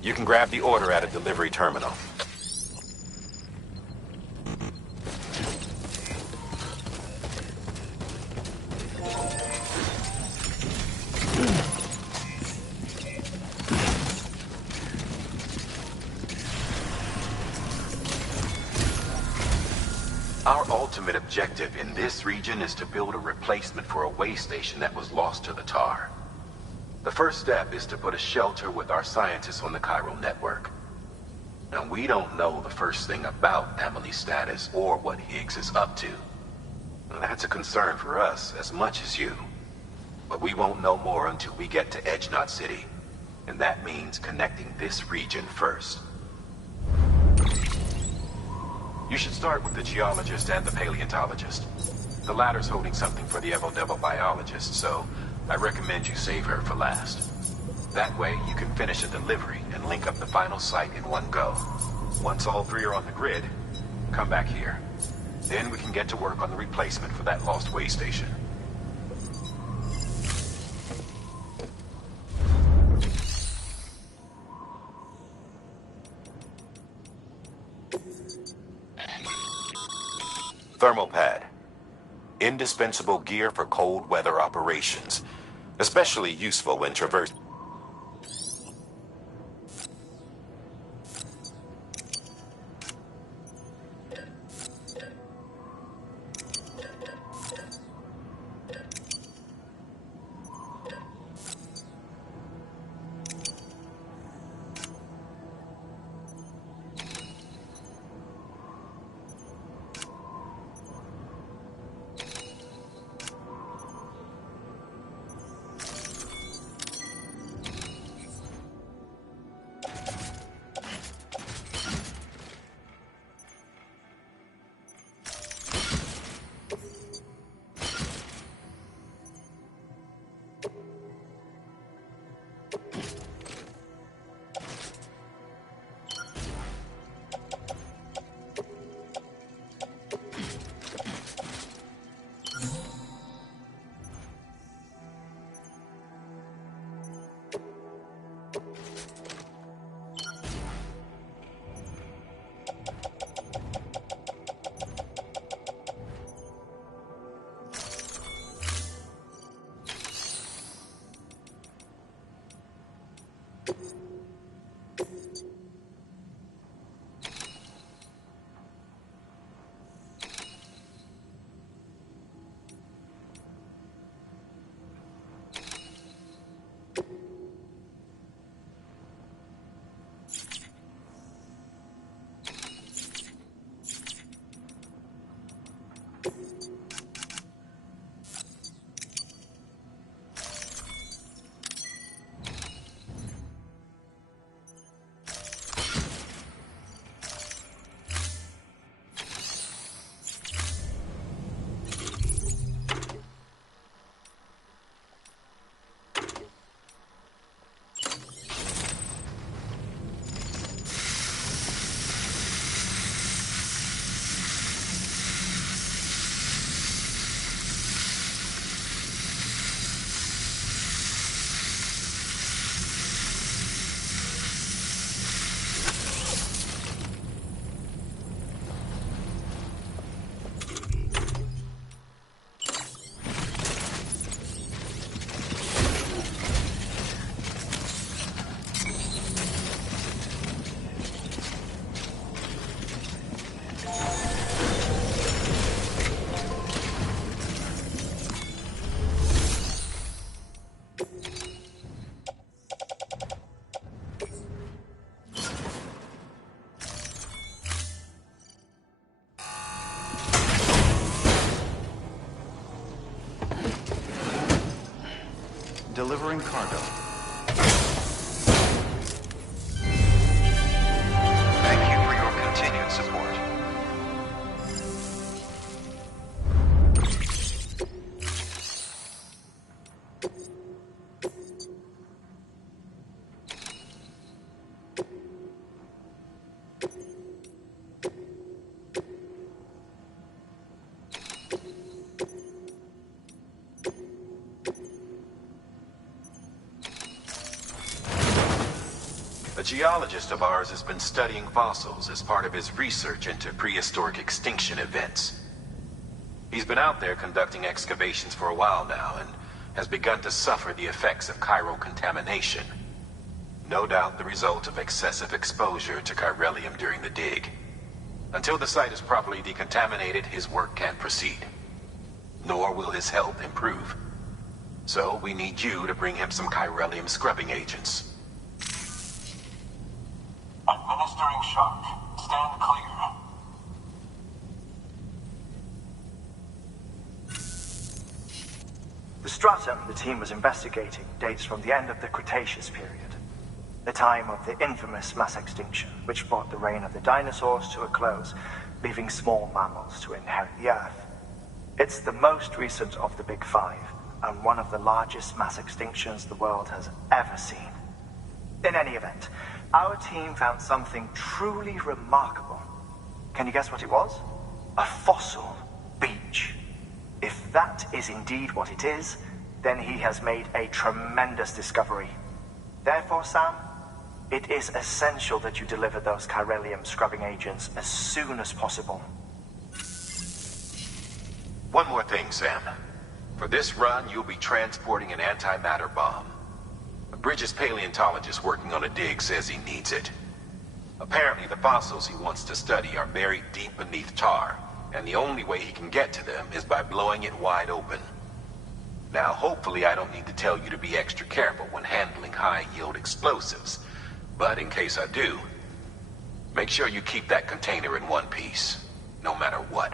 You can grab the order at a delivery terminal. Our ultimate objective in this region is to build a replacement for a way station that was lost to the tar. The first step is to put a shelter with our scientists on the chiral network. Now, we don't know the first thing about Amelie's status or what Higgs is up to. And that's a concern for us as much as you. But we won't know more until we get to Edgenot City. And that means connecting this region first. You should start with the geologist and the paleontologist. The latter's holding something for the Evo-Devil biologist, so I recommend you save her for last. That way, you can finish a delivery and link up the final site in one go. Once all three are on the grid, come back here. Then we can get to work on the replacement for that lost way station. Thermal pad. Indispensable gear for cold weather operations. Especially useful when traversing. Delivering cargo. Thank you for your continued support. A geologist of ours has been studying fossils as part of his research into prehistoric extinction events. He's been out there conducting excavations for a while now and has begun to suffer the effects of chiral contamination. No doubt the result of excessive exposure to chiralium during the dig. Until the site is properly decontaminated, his work can't proceed. Nor will his health improve. So we need you to bring him some chiralium scrubbing agents. Administering shock. Stand clear. The stratum the team was investigating dates from the end of the Cretaceous period, the time of the infamous mass extinction, which brought the reign of the dinosaurs to a close, leaving small mammals to inherit the Earth. It's the most recent of the Big Five, and one of the largest mass extinctions the world has ever seen. In any event, our team found something truly remarkable. Can you guess what it was? A fossil beach. If that is indeed what it is, then he has made a tremendous discovery. Therefore, Sam, it is essential that you deliver those chiralium scrubbing agents as soon as possible. One more thing, Sam. For this run, you'll be transporting an antimatter bomb. A Bridges paleontologist working on a dig says he needs it. Apparently, the fossils he wants to study are buried deep beneath tar, and the only way he can get to them is by blowing it wide open. Now, hopefully I don't need to tell you to be extra careful when handling high-yield explosives, but in case I do, make sure you keep that container in one piece, no matter what.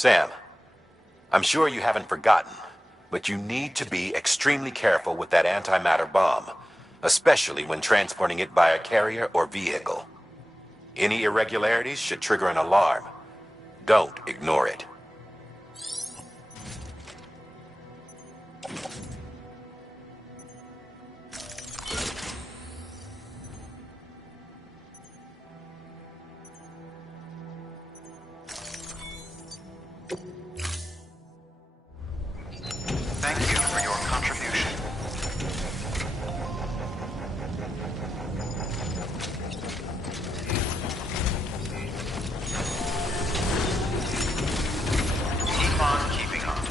Sam, I'm sure you haven't forgotten, but you need to be extremely careful with that antimatter bomb, especially when transporting it by a carrier or vehicle. Any irregularities should trigger an alarm. Don't ignore it. Thank you for your contribution. Keep on keeping on.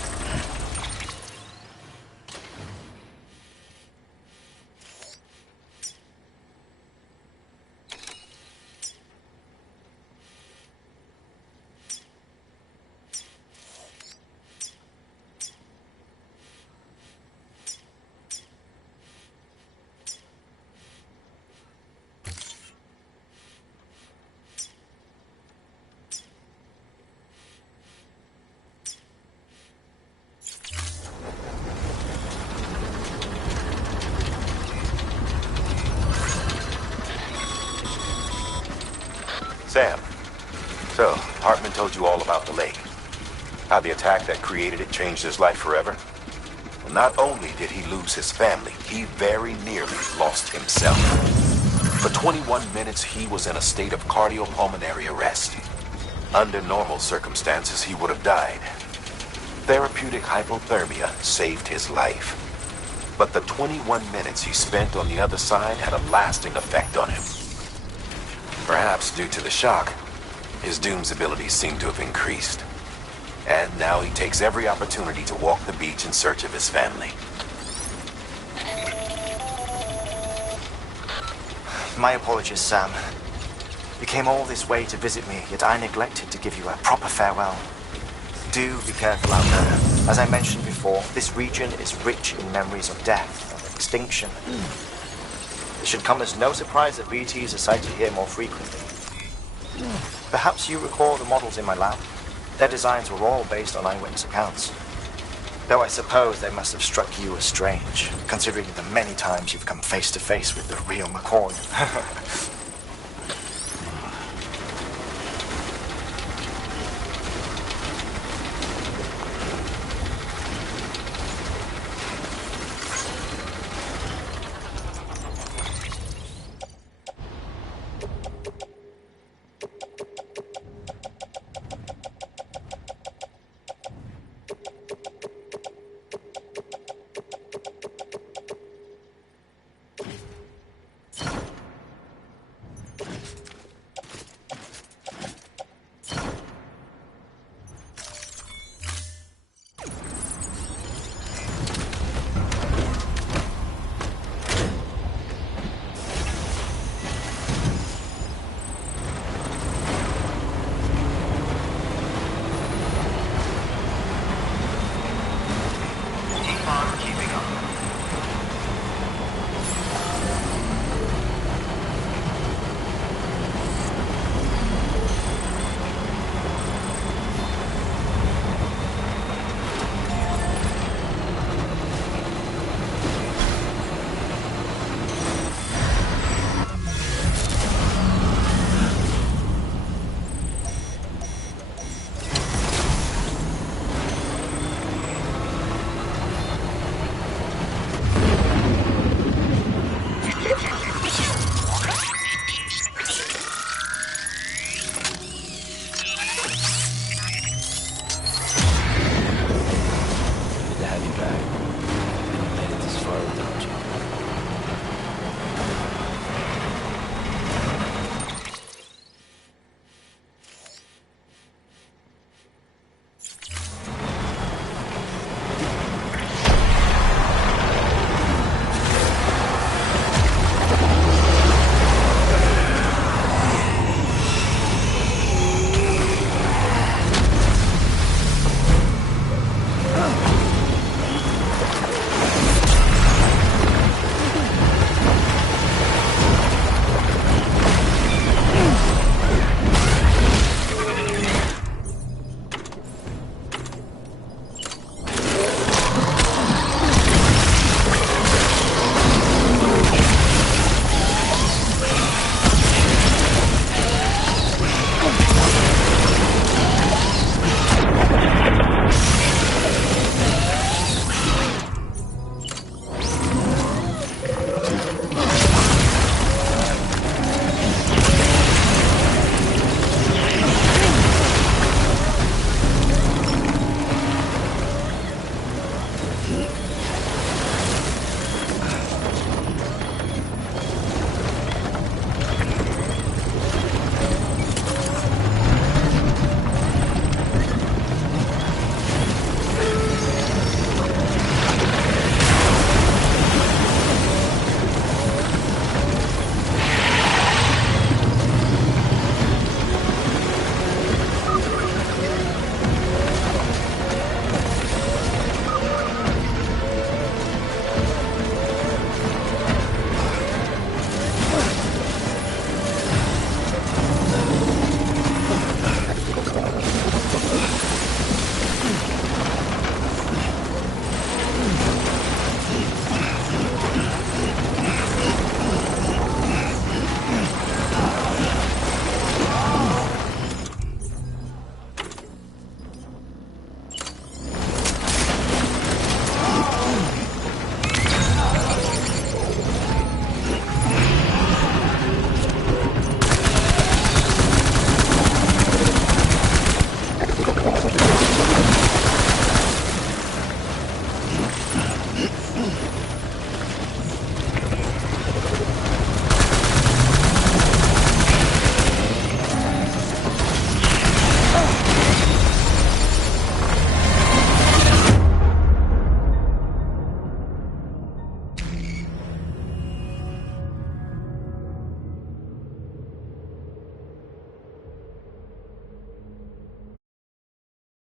Sam, so Hartman told you all about the lake. How the attack that created it changed his life forever? Well, not only did he lose his family, he very nearly lost himself. For 21 minutes, he was in a state of cardiopulmonary arrest. Under normal circumstances, he would have died. Therapeutic hypothermia saved his life. But the 21 minutes he spent on the other side had a lasting effect on him. Perhaps due to the shock, his Doom's abilities seem to have increased. And now he takes every opportunity to walk the beach in search of his family. My apologies, Sam. You came all this way to visit me, yet I neglected to give you a proper farewell. Do be careful out there. As I mentioned before, this region is rich in memories of death and extinction. It should come as no surprise that BTs are sighted here more frequently. Perhaps you recall the models in my lab? Their designs were all based on eyewitness accounts. Though I suppose they must have struck you as strange, considering the many times you've come face to face with the real McCoy.